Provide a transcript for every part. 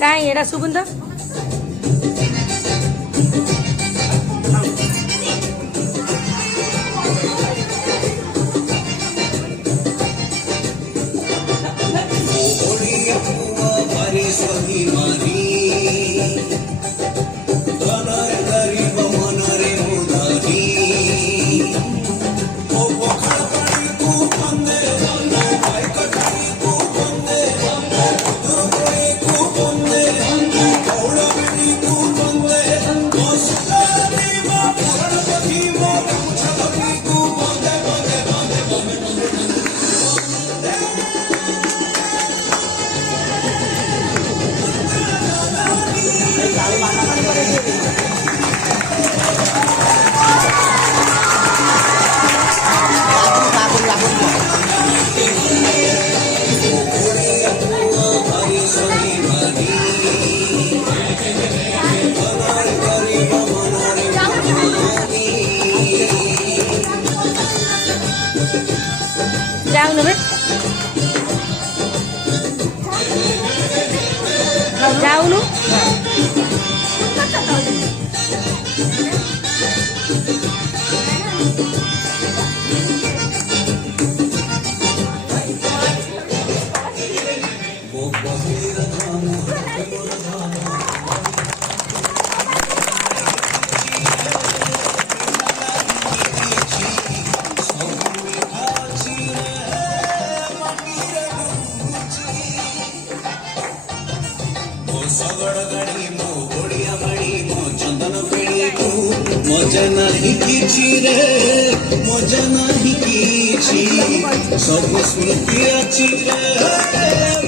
କାଇଁ ଏଟା ଶୁଭୁନି ତ। ଯାଉନୁ ବେ ଯାଉନୁ मजा नहीं किछि रे मजा नहीं किछि सब स्मृति अछि रे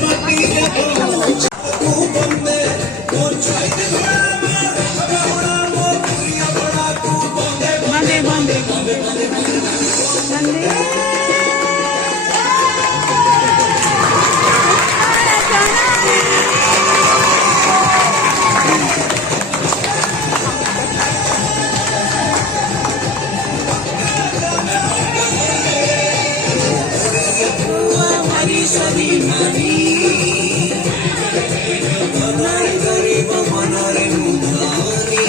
माटी रे को बंदे मोर चाइते बड़ा मोर पुरिया बड़ा को बंदे बंदे बंदे बंदे सभी मनी बनाई गरीब मनरे मुदानी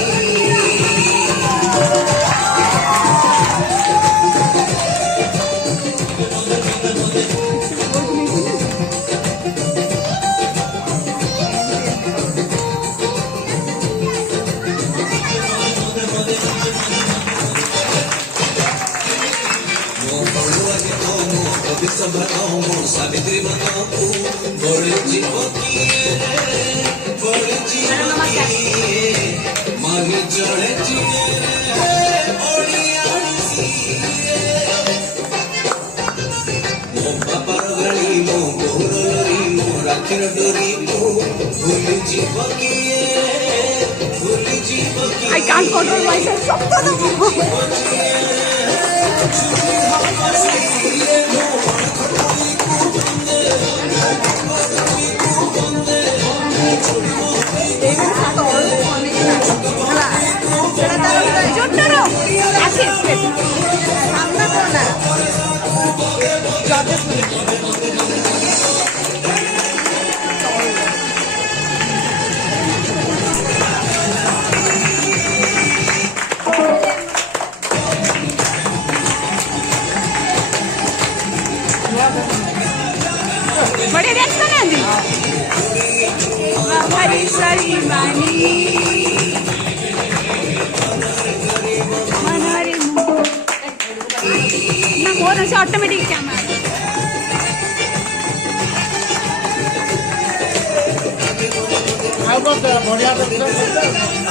सावित्री बनाऊ बड़े जीवकी बड़े जीवकी मानी जड़े जिए मो बापार गाड़ी मो बोर लरी मो राखीर डोरी मो भूली जीवकी I can't control myself. बड़े डांस बनाएंगे हमारी सारी मानी हमारे ना मोर से ऑटोमेटिक कैमरा बढ़िया